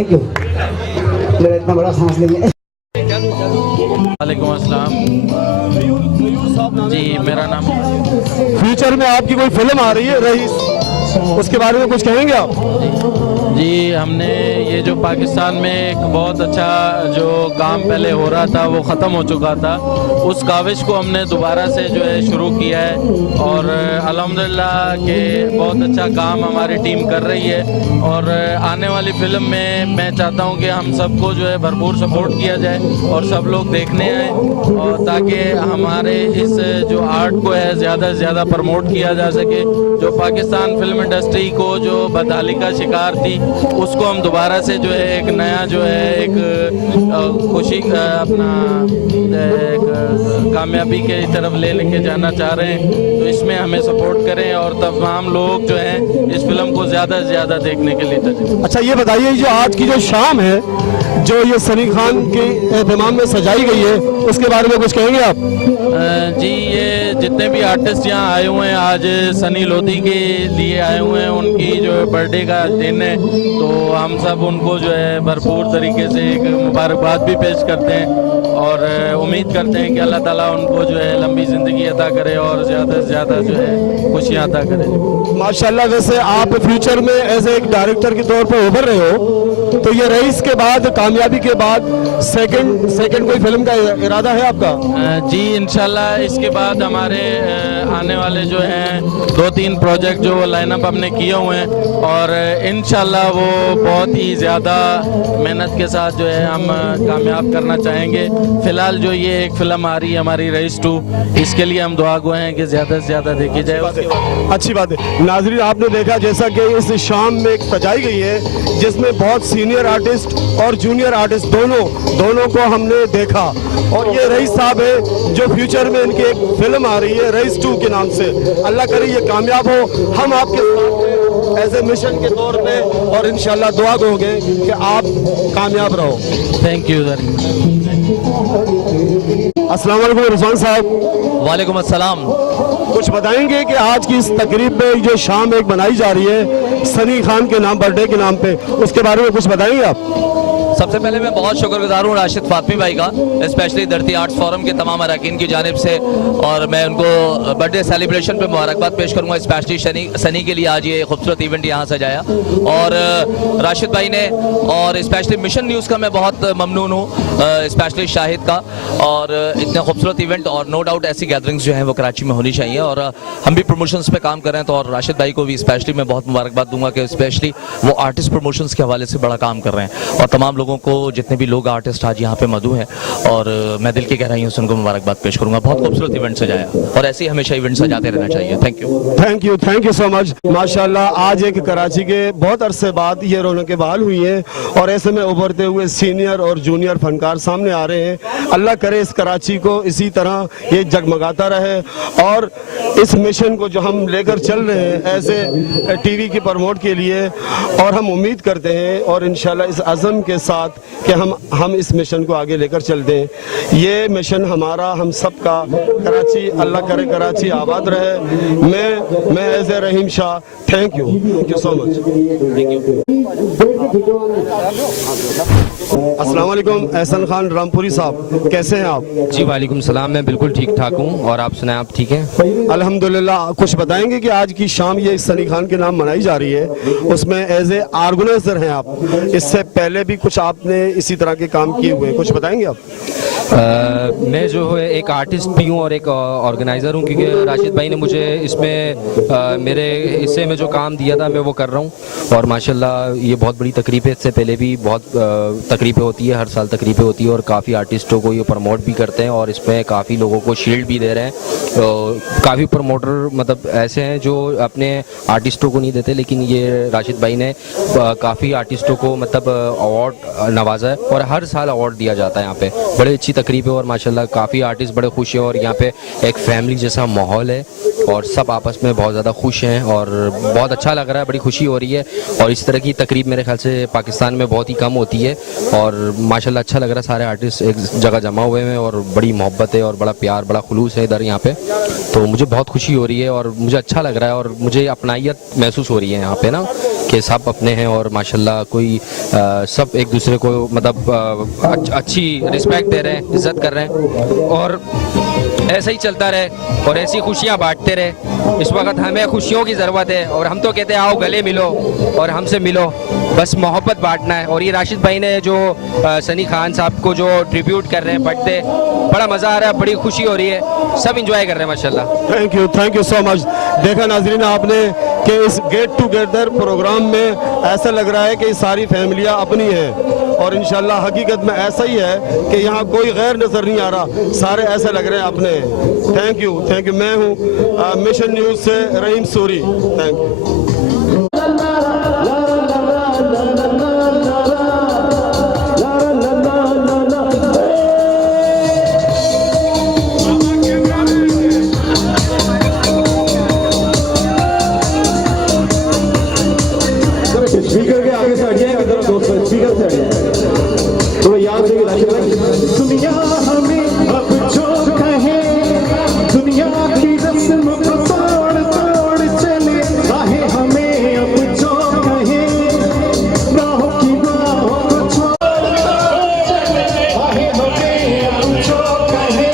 Thank you मेरा इतना बड़ा सांस लेंगे। वालेकुम अस्सलाम जी, मेरा नाम। फ्यूचर में आपकी कोई फिल्म आ रही है रईस, उसके बारे में कुछ कहेंगे आप? जी, हमने ये जो पाकिस्तान में एक बहुत अच्छा जो काम पहले हो रहा था वो ख़त्म हो चुका था, उस काविश को हमने दोबारा से जो है शुरू किया है और अल्हम्दुलिल्लाह के बहुत अच्छा काम हमारी टीम कर रही है। और आने वाली फिल्म में मैं चाहता हूँ कि हम सबको जो है भरपूर सपोर्ट किया जाए और सब लोग देखने आए, और ताकि हमारे इस जो आर्ट को है ज़्यादा से ज़्यादा प्रमोट किया जा सके। जो पाकिस्तान फिल्म इंडस्ट्री को जो बदहाली का शिकार थी, उसको हम दोबारा से जो है एक नया जो है एक खुशी अपना एक कामयाबी के तरफ ले लेके जाना चाह रहे हैं। तो इसमें हमें सपोर्ट करें और तमाम लोग जो हैं इस फिल्म को ज़्यादा से ज़्यादा देखने के लिए। अच्छा, ये बताइए जो आज की जो शाम है जो ये सनी खान के एहतमाम में सजाई गई है, उसके बारे में कुछ कहेंगे आप? जी, ये जितने भी आर्टिस्ट यहाँ आए हुए हैं, आज सनी लोधी के लिए आए हुए हैं, उनकी जो है बर्थडे का दिन है, तो हम सब उनको जो है भरपूर तरीके से एक मुबारकबाद भी पेश करते हैं और उम्मीद करते हैं कि अल्लाह ताला उनको जो है लंबी ज़िंदगी अता करे और ज़्यादा से ज़्यादा जो है खुशियाँ अता करे। माशाल्लाह। वैसे आप फ्यूचर में एज एक डायरेक्टर के तौर पर उभर रहे हो, तो ये रईस के बाद, कामयाबी के बाद सेकंड कोई फिल्म का इरादा है आपका? जी, इंशाल्लाह इसके बाद हमारे आने वाले जो हैं 2-3 प्रोजेक्ट जो लाइनअप हमने किए हुए हैं और इंशाल्लाह वो बहुत ही ज़्यादा मेहनत के साथ जो है हम कामयाब करना चाहेंगे। फ़िलहाल जो ये एक फ़िल्म आ रही है हमारी रईस 2, इसके लिए हम दुआ गो हैं कि ज़्यादा से ज़्यादा देखी जाए। अच्छी बात है। नाज़रीन, आपने देखा जैसा कि इस शाम में सजाई गई है जिसमें बहुत सीनियर आर्टिस्ट और जूनियर आर्टिस्ट दोनों को हमने देखा, और ये रईस साहब है जो फ्यूचर में इनकी एक फिल्म आ रही है रईस 2 के नाम से। अल्लाह करे ये कामयाब हो, हम आपके साथ हैं एज ए मिशन के तौर पे, और इंशाल्लाह दुआ दोगे कि आप कामयाब रहो। Thank you very much. अस्सलाम वालेकुम रिजवान साहब। वालेकुम अस्सलाम। कुछ बताएंगे कि आज की इस तकरीब में जो शाम एक बनाई जा रही है सनी खान के नाम, बर्थडे के नाम पे, उसके बारे में कुछ बताएंगे आप? सबसे पहले मैं बहुत शुक्रगुजार हूँ राशिद फातमी भाई का, स्पेशली धरती आर्ट्स फोरम के तमाम अरकान की जानिब से, और मैं उनको बर्थडे सेलिब्रेशन पे मुबारकबाद पेश करूँगा। स्पेशली सनी के लिए आज ये खूबसूरत इवेंट यहाँ सजाया, और राशिद भाई ने, और स्पेशली मिशन न्यूज़ का मैं बहुत ममनून हूँ, स्पेशली शाहिद का, और इतने खूबसूरत इवेंट, और नो डाउट ऐसी गैदरिंग्स जो हैं वो कराची में होनी चाहिए, और हम भी प्रमोशंस पे काम कर रहे हैं। तो और राशिद भाई को भी स्पेशली मैं बहुत मुबारकबाद दूंगा कि स्पेशली वो आर्टिस्ट प्रमोशंस के हवाले से बड़ा काम कर रहे हैं, और तमाम लोगों को, जितने भी लोग आर्टिस्ट आज यहाँ पे मौजूद हैं, और मैं दिल की गहराइयों से उनको मुबारकबाद पेश करूंगा। बहुत खूबसूरत इवेंट सजाया, और ऐसे ही हमेशा इवेंट सजाते रहना चाहिए। Thank you so much. माशाल्लाह, आज एक कराची के बहुत अरसे बाद ये रौनकें बहाल हुई हैं, और ऐसे में उभरते हुए सीनियर और जूनियर फनकार सामने आ रहे हैं। अल्लाह करे इस कराची को इसी तरह ये जगमगाता रहे, और इस मिशन को जो हम लेकर चल रहे हैं ऐसे टीवी की प्रमोट के लिए, और हम उम्मीद करते हैं और इंशाल्लाह इस अज़म के साथ कि हम इस मिशन को आगे लेकर चलते हैं। ये मिशन हमारा, हम सब का। कराची, अल्लाह करे कराची आबाद रहे। मैं as a Rahim Shah, thank you so much. अस्सलाम वालेकुम एहसन खान रामपुरी साहब, कैसे हैं आप? जी वालेकुम सलाम, मैं बिल्कुल ठीक ठाक हूँ, और आप सुनाएं, आप ठीक हैं? अल्हम्दुलिल्लाह। कुछ बताएंगे कि आज की शाम ये सनी खान के नाम मनाई जा रही है, उसमें एज ए ऑर्गेनाइजर हैं आप, इससे पहले भी कुछ आपने इसी तरह के काम किए हुए हैं, कुछ बताएंगे आप? मैं जो है एक आर्टिस्ट भी हूँ और एक ऑर्गेनाइज़र हूँ, क्योंकि राशिद भाई ने मुझे इसमें मेरे हिस्से में जो काम दिया था मैं वो कर रहा हूँ, और माशाल्लाह ये बहुत बड़ी तकरीब है। इससे पहले भी बहुत तकरीबें होती है, हर साल तकरीबें होती है, और काफ़ी आर्टिस्टों को ये प्रमोट भी करते हैं, और इसमें काफ़ी लोगों को शील्ड भी दे रहे हैं। काफ़ी प्रमोटर मतलब ऐसे हैं जो अपने आर्टिस्टों को नहीं देते, लेकिन ये राशिद भाई ने काफ़ी आर्टिस्टों को मतलब अवार्ड नवाजा है, और हर साल अवार्ड दिया जाता है यहाँ पे। बड़ी अच्छी तकरीब है, और माशाल्लाह काफ़ी आर्टिस्ट बड़े खुश हैं, और यहाँ पे एक फैमिली जैसा माहौल है, और सब आपस में बहुत ज़्यादा खुश हैं और बहुत अच्छा लग रहा है, बड़ी खुशी हो रही है। और इस तरह की तकरीब मेरे ख्याल से पाकिस्तान में बहुत ही कम होती है और माशाल्लाह अच्छा लग रहा है। सारे आर्टिस्ट एक जगह जमा हुए हैं और बड़ी मोहब्बत है और बड़ा प्यार, बड़ा खुलूस है इधर यहाँ पे। तो मुझे बहुत खुशी हो रही है और मुझे अच्छा लग रहा है और मुझे अपनाइयत महसूस हो रही है यहाँ पे ना, कि सब अपने हैं और माशाल्लाह कोई सब एक दूसरे को मतलब अच्छी रिस्पेक्ट दे रहे हैं, इज्जत कर रहे हैं और ऐसे ही चलता रहे और ऐसी खुशियाँ बांटते रहे। इस वक्त हमें खुशियों की ज़रूरत है और हम तो कहते हैं आओ गले मिलो और हमसे मिलो, बस मोहब्बत बांटना है। और ये राशिद भाई ने जो सनी खान साहब को जो ट्रिब्यूट कर रहे हैं बर्थडे, बड़ा मज़ा आ रहा है, बड़ी खुशी हो रही है, सब इंजॉय कर रहे हैं माशाल्लाह। Thank you so much. देखा नाजरीन आपने कि इस गेट टुगेदर प्रोग्राम में ऐसा लग रहा है कि सारी फैमिलियां अपनी हैं और इंशाल्लाह हकीकत में ऐसा ही है कि यहाँ कोई गैर नज़र नहीं आ रहा, सारे ऐसे लग रहे हैं अपने। Thank you. मैं हूँ मिशन न्यूज़ से Rahim Suri. Thank you. Speaker के आगे से हट जाए, किधर दोस्तों स्पीकर से हट जाए। तो याद से दुनिया हमें अब जो कहे, दुनिया की रस्म को तोड़ तोड़ चले, चाहे हमें अब जो कहे, राहों की राहों को छोड़ चले, चाहे हमें अब जो कहे,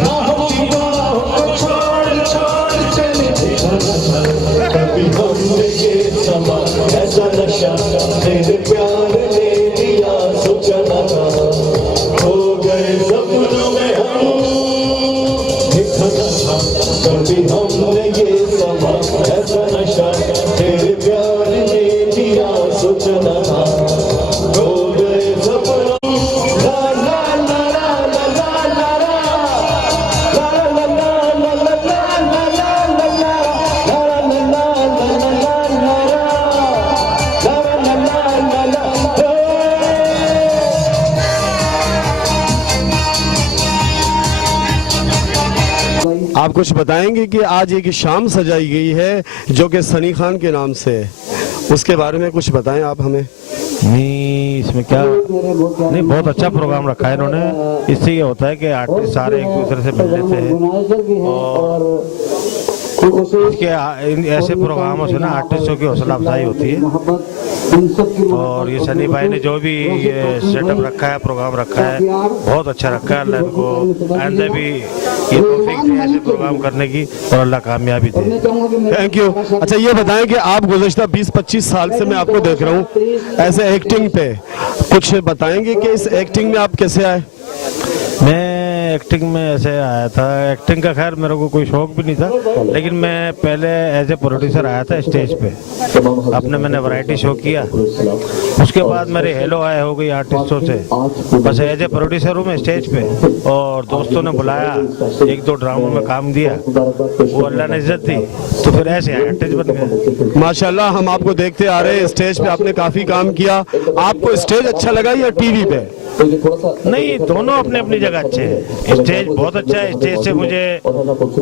राहों की राहों को छोड़ छोड़ चले। कभी हमने ये समा ऐसा नशा तेरे प्यार ने दिया, सोचा न था हो गए सपनों में हम, देखा न था कभी हमने ये समा ऐसा नशा तेरे प्यार ने दिया, सोचा न था हो गए सपनों। ला ला ला ला ला ला ला ला ला ला ला ला आप कुछ बताएंगे कि आज एक शाम सजाई गई है जो कि सनी खान के नाम से, उसके बारे में कुछ बताएं आप हमें। नहीं इसमें क्या नहीं, बहुत अच्छा प्रोग्राम रखा है इन्होंने। इससे ये होता है कि आर्टिस्ट सारे एक दूसरे से मिल लेते हैं और इसके ऐसे प्रोग्रामों से ना आर्टिस्टों की हौसला अफजाई होती है। और ये सनी भाई ने जो भी ये सेटअप रखा है, प्रोग्राम रखा है, बहुत अच्छा रखा है। अल्लाह इनको आइंदा भी ये तौफीक दे ऐसे प्रोग्राम करने की और अल्लाह कामयाबी दे। Thank you. अच्छा ये बताएं कि आप गुज़श्ता 20-25 साल से मैं आपको देख रहा हूँ ऐसे एक्टिंग पे, कुछ बताएंगे कि इस एक्टिंग में आप कैसे आए? मैं एक्टिंग में ऐसे आया था, एक्टिंग का खैर मेरे को कोई शौक भी नहीं था, लेकिन मैं पहले एज ए प्रोड्यूसर आया था स्टेज पे, अपने मैंने वैरायटी शो किया। उसके बाद मेरे हेलो आए हो गई आर्टिस्टों से, बस एज ए प्रोड्यूसर हूँ मैं स्टेज पे। और दोस्तों ने बुलाया, 1-2 ड्रामों में काम दिया, वो अल्लाह ने इज्जत दी, तो फिर ऐसे आर्टिस्ट बन गए। माशाल्लाह हम आपको देखते आ रहे हैं, स्टेज पे आपने काफी काम किया। आपको स्टेज अच्छा लगा या टीवी पे? नहीं, दोनों अपने अपनी जगह अच्छे हैं। स्टेज बहुत अच्छा है, स्टेज से मुझे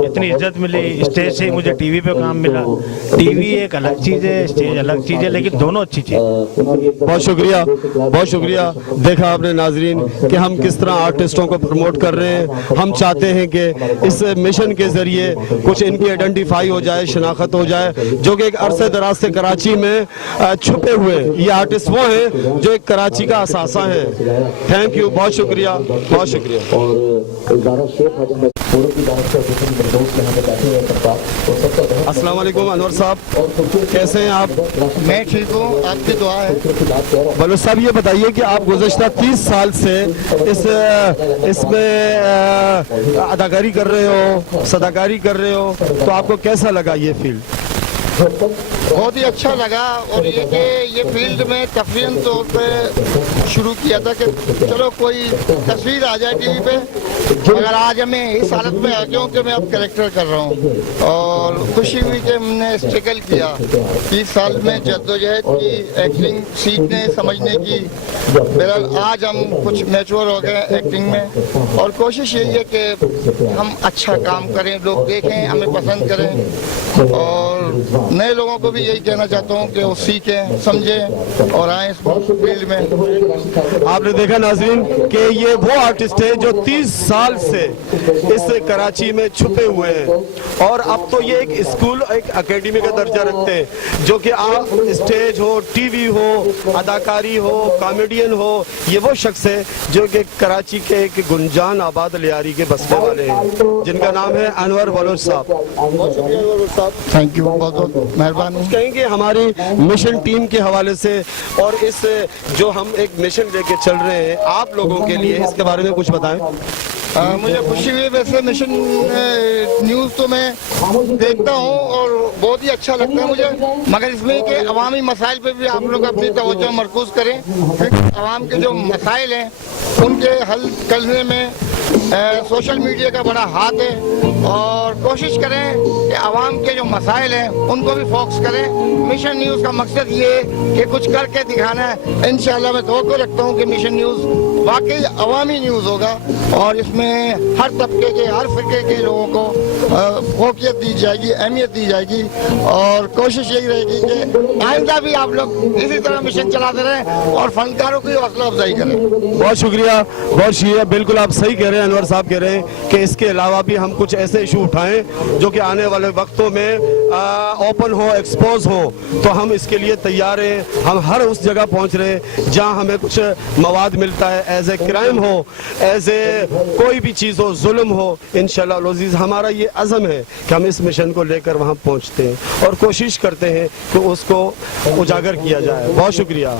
इतनी इज्जत मिली, स्टेज से ही मुझे टीवी पे काम मिला। टीवी एक अलग चीज़ है, स्टेज अलग चीज़ है, लेकिन दोनों अच्छी चीज़। बहुत शुक्रिया, बहुत शुक्रिया। देखा आपने नाजरीन कि हम किस तरह आर्टिस्टों को प्रमोट कर रहे हैं। हम चाहते हैं कि इस मिशन के जरिए कुछ इनकी आइडेंटिफाई हो जाए, शनाख्त हो जाए, जो कि एक अरसे दराज से कराची में छुपे हुए ये आर्टिस्ट वो हैं जो एक कराची का असासा है। थैंक यू, बहुत शुक्रिया, बहुत शुक्रिया। अस्सलाम वालेकुम अनवर साहब, कैसे हैं आप? मैं ठीक हूँ, आपकी दुआ है। बलूच साहब ये बताइए कि आप गुज़श्ता 30 साल से इसमें अदाकारी कर रहे हो, सदाकारी कर रहे हो, तो आपको कैसा लगा ये फील्ड? बहुत ही अच्छा लगा। और ये कि ये फील्ड में तफरीन तौर पे शुरू किया था कि चलो कोई तस्वीर आ जाए टीवी पे, मगर आज हमें इस हालत में आ गया हूँ कि मैं अब करेक्टर कर रहा हूँ। और खुशी हुई कि हमने स्ट्रगल किया 30 साल में जद्दोजहद की, एक्टिंग सीखने समझने की। बहरहाल आज हम कुछ मैच्योर हो गए एक्टिंग में, और कोशिश यही है कि हम अच्छा काम करें, लोग देखें, हमें पसंद करें। और नए लोगों को भी यही कहना चाहता हूँ कि वो सीखें, समझें और आए इस फील्ड में। आपने देखा नाज़रीन कि ये वो आर्टिस्ट है जो 30 साल से इस कराची में छुपे हुए हैं, और अब तो ये एक स्कूल, एक एकेडमी का दर्जा रखते हैं, जो कि आप स्टेज हो, टीवी हो, अदाकारी हो, कॉमेडियन हो, ये वो शख्स है जो कि कराची के एक गुंजान आबाद लियारी के बसने वाले हैं, जिनका नाम है अनवर बलोच साहब। बहुत शुक्रिया अनवर साहब, थैंक यू, बहुत बहुत मेहरबानी। कहेंगे हमारी मिशन टीम के हवाले से, और इस जो हम एक मिशन लेके चल रहे हैं आप लोगों के लिए, इसके बारे में कुछ बताएं। मुझे खुशी हुई। वैसे मिशन न्यूज़ तो मैं देखता हूँ और बहुत ही अच्छा लगता है मुझे, मगर इसमें कि अवामी मसाइल पे भी आप लोग अपनी तवज्जो मरकूज करें, क्योंकि अवाम के जो मसाइल हैं उनके हल करने में सोशल मीडिया का बड़ा हाथ है। और कोशिश करें कि अवाम के जो मसाइल हैं उनको भी फोकस करें। मिशन न्यूज़ का मकसद ये है कि कुछ करके दिखाना है। इंशाल्लाह मैं तवक्को रखता हूँ कि मिशन न्यूज़ वाकई अवामी न्यूज़ होगा, और इसमें हर तबके के, हर फिरके के लोगों को फोकियत दी जाएगी, अहमियत दी जाएगी। और कोशिश यही रहेगी कि आइंदा भी आप लोग इसी तरह मिशन चलाते रहें और फनकारों की हौसला अफजाई करें। बहुत शुक्रिया, बहुत शुक्रिया। बिल्कुल आप सही कह रहे हैं, अनवर साहब कह रहे हैं कि इसके अलावा भी हम कुछ ऐसे इशू उठाएं जो कि आने वाले वक्तों में ओपन हो, एक्सपोज हो, तो हम इसके लिए तैयार हैं। हम हर उस जगह पहुंच रहे हैं जहां हमें कुछ मवाद मिलता है, एज ए क्राइम हो, एज ए कोई भी चीज़ हो, जुल्म हो। इंशाल्लाह अज़ीज़ हमारा ये अज़म है कि हम इस मिशन को लेकर वहां पहुंचते हैं और कोशिश करते हैं कि उसको उजागर किया जाए। बहुत शुक्रिया।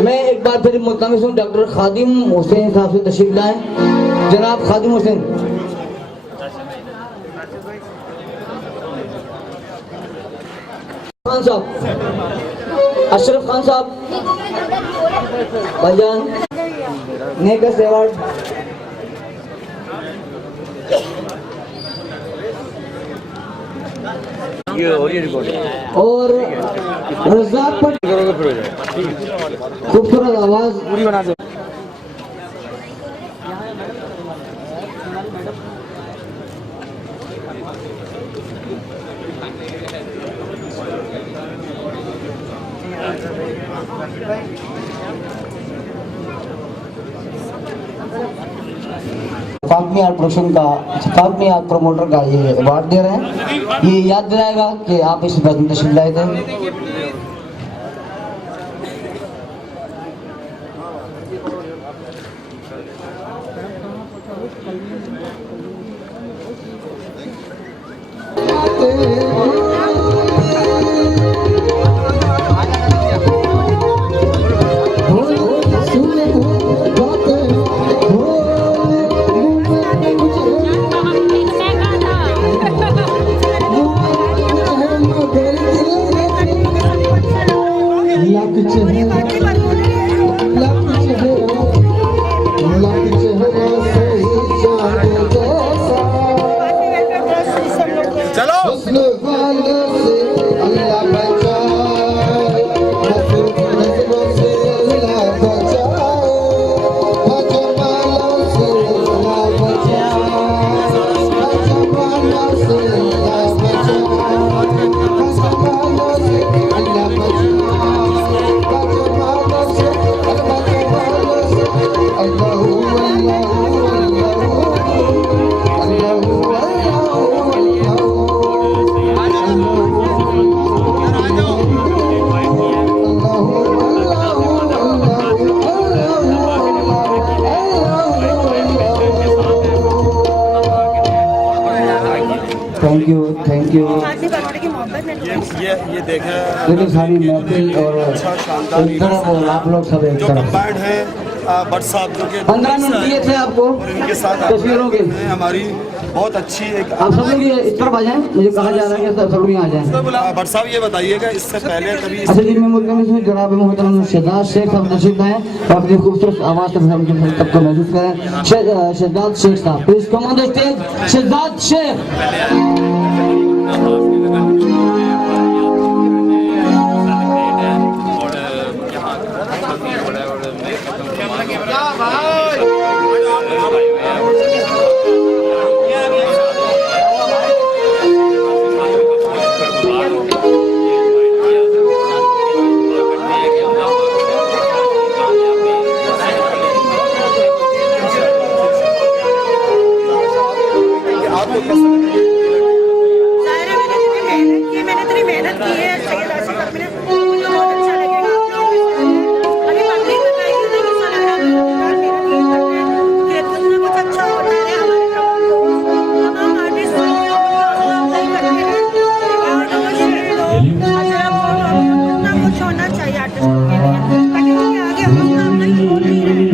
मैं एक बार फिर मुतमिस हूँ डॉक्टर खादिम हुसैन साहब से तशरीफ लाएं। जनाब खादिम हुसैन। खान साहब, अशरफ खान साहब, भाईजान नेकस अवार्ड। और रज़ाक पर खूबसूरत आवाज पूरी बना दो। फातमी आर्ट प्रोडक्शन का, फातमी आर्ट प्रमोटर का ये अवार्ड दे रहे हैं। ये याद दिलाएगा कि आप इस बात में तशरीफ लाए थे। Thank you, thank you. ये देखें इतनी सारी महफिल और अच्छा शानदार एक तरफ और आप लोग सब एक जो तरफ। कंबाइंड है भट्ट साहब जो कि 15 मिनट दिए थे आपको इनके साथ तस्वीरों के। हमारी बहुत अच्छी एक आप सब लोग ये इस तरफ आ जाएं, मुझे कहा जा रहा है कि सब लोग यहाँ आ जाएं। भट्ट साहब ये बताइएगा इससे पहले कभी अच्छा जी, मैं मुल्क में जनाब मोहतरम शहजाद शेख साहब तशरीफ लाए और अपनी खूबसूरत आवाज़ से हम सबको महसूस करें। शहजाद शेख साहब, please come on the stage. Shahzad Sheikh. मैंने इतनी मेहनत की है सैयद आसिफ अकबर ने, मुझे बहुत अच्छा लगेगा आप लोगों के अभी पब्लिक बताएगी ना कि साला मेहनत नहीं करते कि कुछ ना कुछ अच्छा होता है। हमारे तमाम आर्टिस्ट नहीं करते हैं कुछ ना कुछ होना चाहिए आर्टिस्टों के लिए ताकि उनके आगे हम अपना ही बोल नहीं रहे।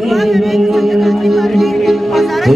दुआ करें कि सैयद आसिफ अकबर और सारा